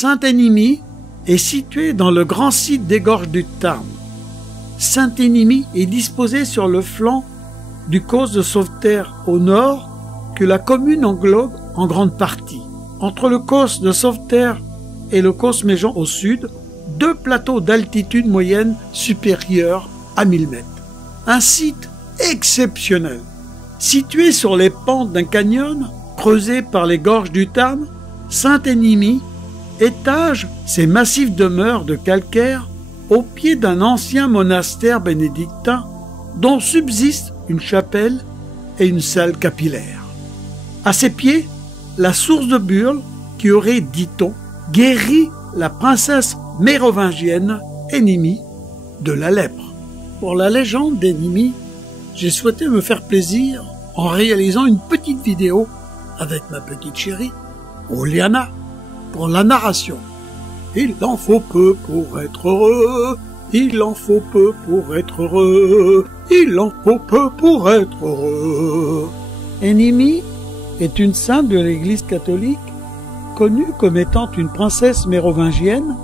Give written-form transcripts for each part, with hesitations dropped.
Saint-Enimy est situé dans le grand site des gorges du Tarn. Saint-Enimy est disposé sur le flanc du causse de Sauveterre au nord que la commune englobe en grande partie. Entre le causse de Sauveterre et le causse Méjean au sud, 2 plateaux d'altitude moyenne supérieure à 1000 mètres. Un site exceptionnel. Situé sur les pentes d'un canyon creusé par les gorges du Tarn, Saint-Enimy étage ses massifs demeures de calcaire au pied d'un ancien monastère bénédictin dont subsiste une chapelle et une salle capillaire. À ses pieds, la source de Burle qui aurait, dit-on, guéri la princesse mérovingienne Enimy de la lèpre. Pour la légende d'Enimy, j'ai souhaité me faire plaisir en réalisant une petite vidéo avec ma petite chérie, Oliana, pour la narration. Il en faut peu pour être heureux, il en faut peu pour être heureux, il en faut peu pour être heureux. Enimy est une sainte de l'Église catholique, connue comme étant une princesse mérovingienne,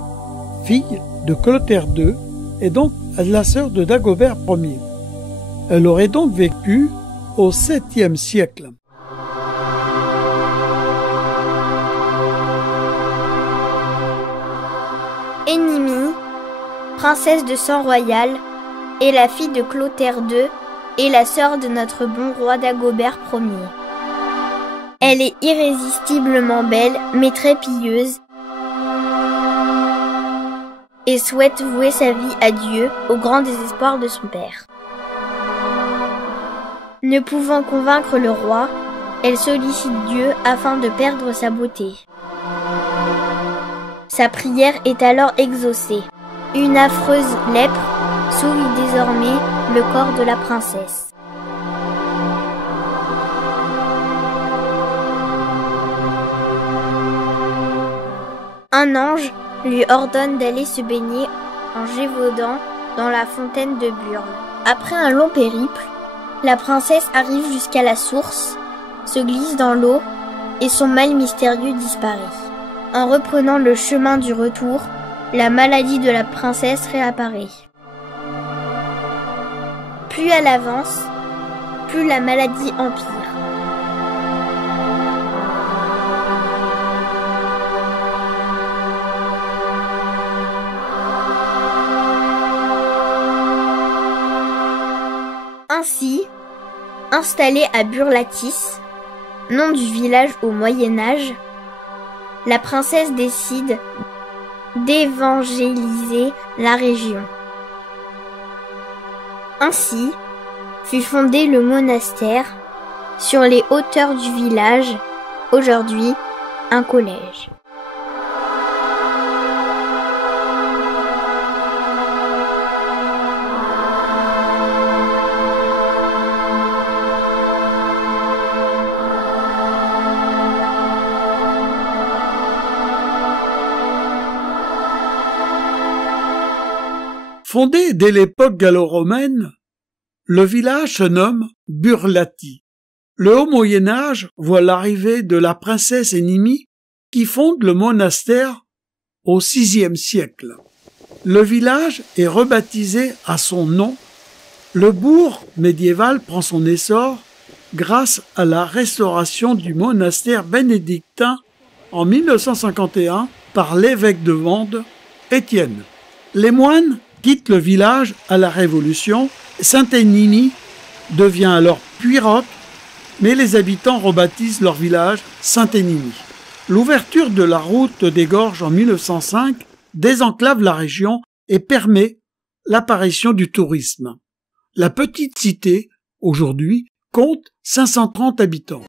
fille de Clotaire II et donc la sœur de Dagobert Ier. Elle aurait donc vécu au 7e siècle. Enimy, princesse de sang royal, est la fille de Clotaire II et la sœur de notre bon roi Dagobert Ier. Elle est irrésistiblement belle, mais très pieuse, et souhaite vouer sa vie à Dieu au grand désespoir de son père. Ne pouvant convaincre le roi, elle sollicite Dieu afin de perdre sa beauté. Sa prière est alors exaucée. Une affreuse lèpre souille désormais le corps de la princesse. Un ange lui ordonne d'aller se baigner en gévaudan dans la fontaine de Burle. Après un long périple, la princesse arrive jusqu'à la source, se glisse dans l'eau et son mal mystérieux disparaît. En reprenant le chemin du retour, la maladie de la princesse réapparaît. Plus elle avance, plus la maladie empire. Ainsi, installée à Burlatis, nom du village au Moyen-Âge, la princesse décide d'évangéliser la région. Ainsi fut fondé le monastère sur les hauteurs du village, aujourd'hui un collège. Fondé dès l'époque gallo-romaine, le village se nomme Burlati. Le haut Moyen-Âge voit l'arrivée de la princesse Enimy qui fonde le monastère au VIe siècle. Le village est rebaptisé à son nom. Le bourg médiéval prend son essor grâce à la restauration du monastère bénédictin en 1951 par l'évêque de Mende, Étienne. Les moines quittent le village à la Révolution. Saint-Enimy devient alors Puyrock, mais les habitants rebaptisent leur village Saint-Enimy. L'ouverture de la route des Gorges en 1905 désenclave la région et permet l'apparition du tourisme. La petite cité, aujourd'hui, compte 530 habitants.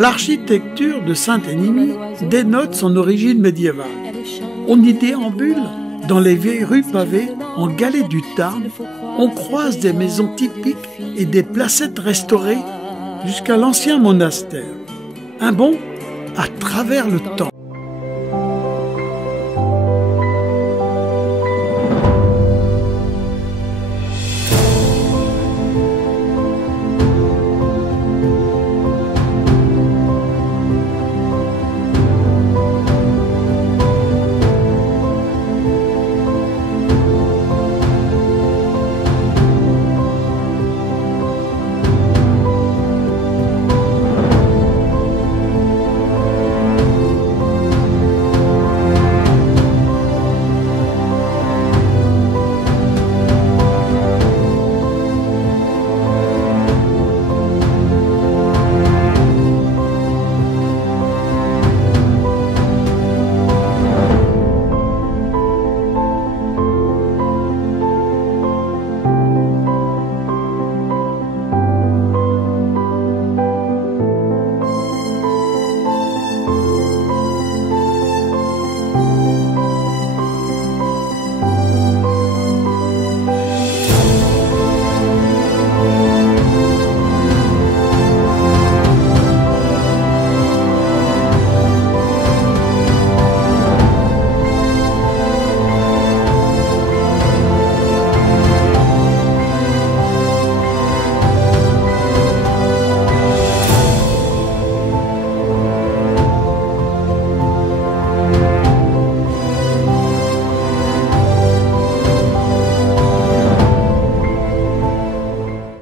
L'architecture de Saint-Énimie dénote son origine médiévale. On y déambule dans les vieilles rues pavées en galets du Tarn. On croise des maisons typiques et des placettes restaurées jusqu'à l'ancien monastère. Un bond à travers le temps.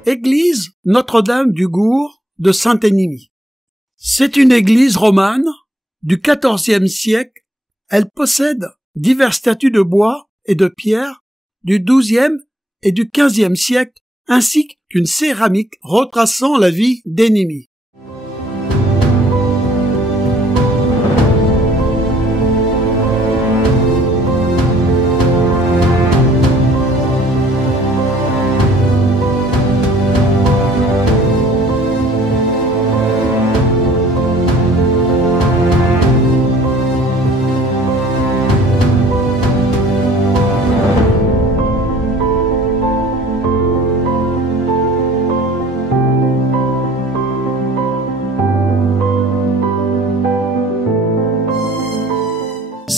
Église Notre-Dame du Gour de Saint-Énimie. C'est une église romane du XIVe siècle. Elle possède diverses statues de bois et de pierre du XIIe et du XVe siècle, ainsi qu'une céramique retraçant la vie d'Énimie.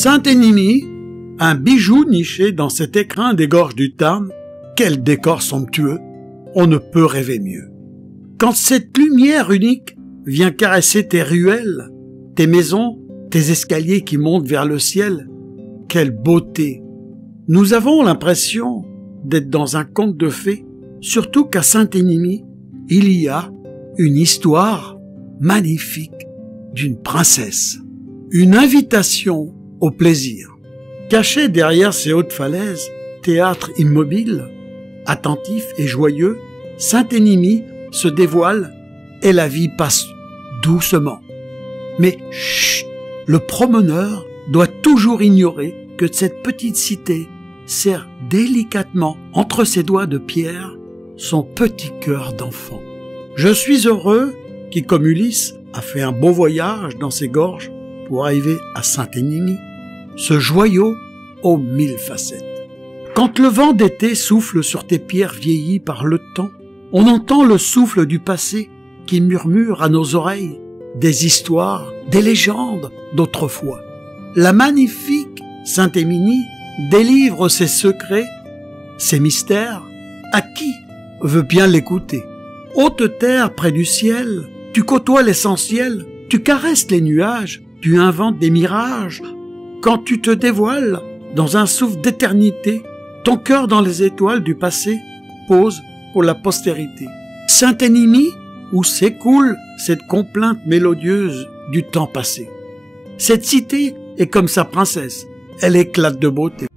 Saint-Énimie, un bijou niché dans cet écrin des gorges du Tarn. Quel décor somptueux, on ne peut rêver mieux. Quand cette lumière unique vient caresser tes ruelles, tes maisons, tes escaliers qui montent vers le ciel, quelle beauté! Nous avons l'impression d'être dans un conte de fées, surtout qu'à Saint-Énimie, il y a une histoire magnifique d'une princesse, une invitation au plaisir. Caché derrière ces hautes falaises, théâtre immobile, attentif et joyeux, Saint-Énimie se dévoile et la vie passe doucement. Mais chut, le promeneur doit toujours ignorer que cette petite cité serre délicatement entre ses doigts de pierre son petit cœur d'enfant. Je suis heureux qui, comme Ulysse, a fait un beau voyage dans ces gorges pour arriver à Saint-Énimie, ce joyau aux 1000 facettes. Quand le vent d'été souffle sur tes pierres vieillies par le temps, on entend le souffle du passé qui murmure à nos oreilles des histoires, des légendes d'autrefois. La magnifique Saint-Émimie délivre ses secrets, ses mystères, à qui veut bien l'écouter. Haute terre près du ciel, tu côtoies l'essentiel, tu caresses les nuages, tu inventes des mirages. Quand tu te dévoiles dans un souffle d'éternité, ton cœur dans les étoiles du passé pose pour la postérité. Saint-Énimie, où s'écoule cette complainte mélodieuse du temps passé. Cette cité est comme sa princesse, elle éclate de beauté.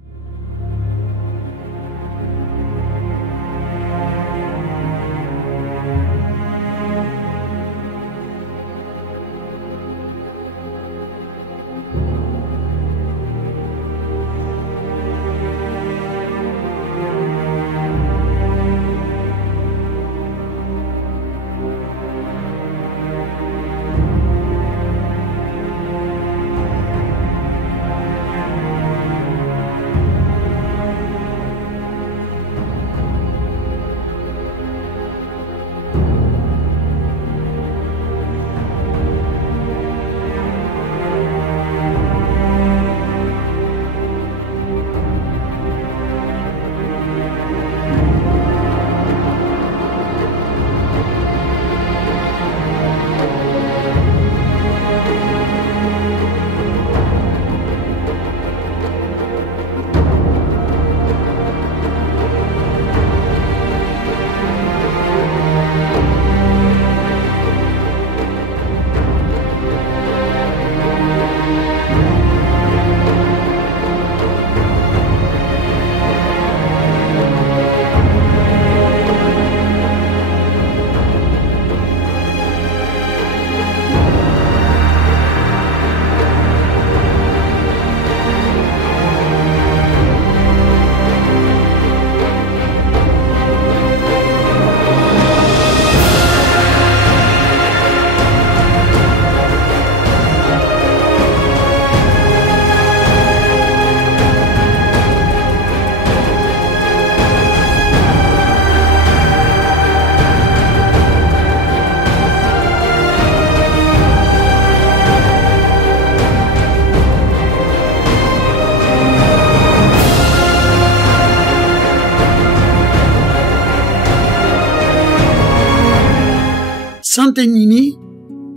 Saint-Émile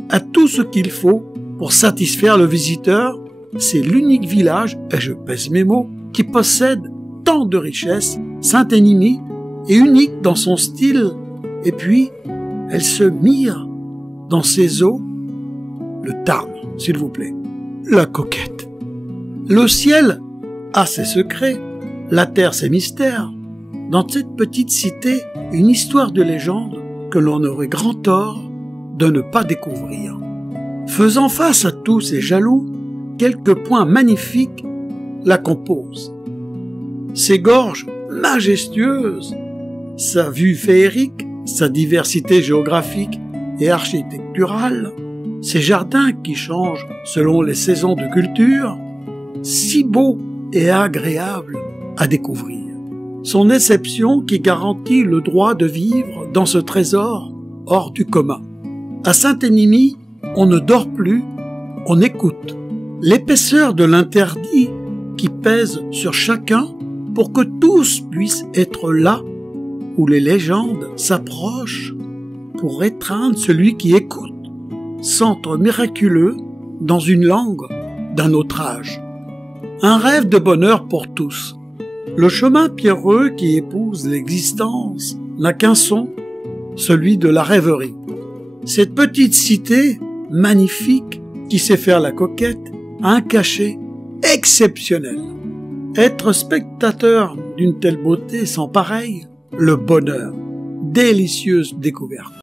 a tout ce qu'il faut pour satisfaire le visiteur. C'est l'unique village, et je pèse mes mots, qui possède tant de richesses. Saint-Émile est unique dans son style, et puis elle se mire dans ses eaux, le Tarn, s'il vous plaît, la coquette. Le ciel a ses secrets, la terre ses mystères. Dans cette petite cité, une histoire de légende que l'on aurait grand tort de ne pas découvrir. Faisant face à tous ces jaloux, quelques points magnifiques la composent. Ses gorges majestueuses, sa vue féerique, sa diversité géographique et architecturale, ses jardins qui changent selon les saisons de culture, si beaux et agréables à découvrir. Son exception qui garantit le droit de vivre dans ce trésor hors du commun. À Saint-Émile, on ne dort plus, on écoute. L'épaisseur de l'interdit qui pèse sur chacun pour que tous puissent être là où les légendes s'approchent pour étreindre celui qui écoute. Centre miraculeux dans une langue d'un autre âge. Un rêve de bonheur pour tous. Le chemin pierreux qui épouse l'existence n'a qu'un son, celui de la rêverie. Cette petite cité magnifique qui sait faire la coquette a un cachet exceptionnel. Être spectateur d'une telle beauté sans pareil, le bonheur, délicieuse découverte.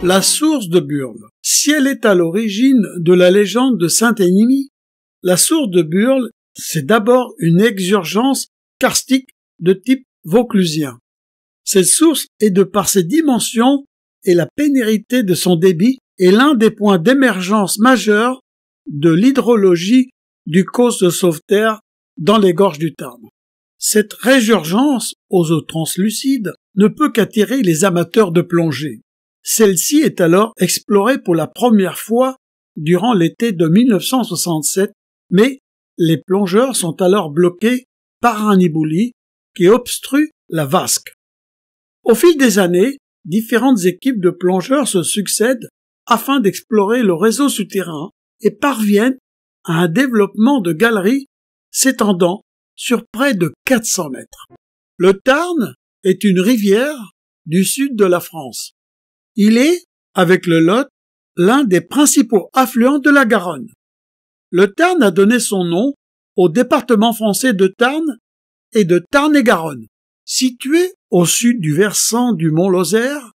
La source de Burle. Si elle est à l'origine de la légende de Saint-Énimie, la source de Burle, c'est d'abord une exurgence karstique de type vauclusien. Cette source est de par ses dimensions et la pénérité de son débit est l'un des points d'émergence majeurs de l'hydrologie du causse de Sauveterre dans les gorges du Tarn. Cette résurgence aux eaux translucides ne peut qu'attirer les amateurs de plongée. Celle-ci est alors explorée pour la première fois durant l'été de 1967, mais les plongeurs sont alors bloqués par un éboulis qui obstrue la vasque. Au fil des années, différentes équipes de plongeurs se succèdent afin d'explorer le réseau souterrain et parviennent à un développement de galeries s'étendant sur près de 400 mètres. Le Tarn est une rivière du sud de la France. Il est, avec le Lot, l'un des principaux affluents de la Garonne. Le Tarn a donné son nom au département français de Tarn et de Tarn-et-Garonne. Situé au sud du versant du mont Lozère,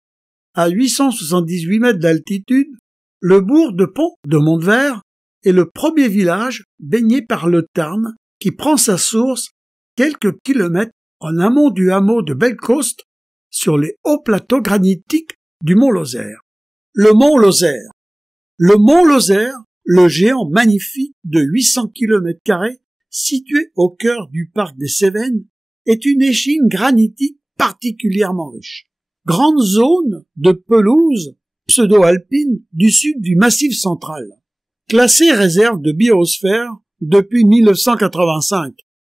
à 878 mètres d'altitude, le bourg de Pont de Montvert est le premier village baigné par le Tarn qui prend sa source quelques kilomètres en amont du hameau de Bellecoste sur les hauts plateaux granitiques du mont Lozère. Le mont Lozère. Le mont Lozère, le géant magnifique de 800 km², situé au cœur du parc des Cévennes, est une échine granitique particulièrement riche. Grande zone de pelouse pseudo-alpine du sud du Massif central. Classée réserve de biosphère depuis 1985.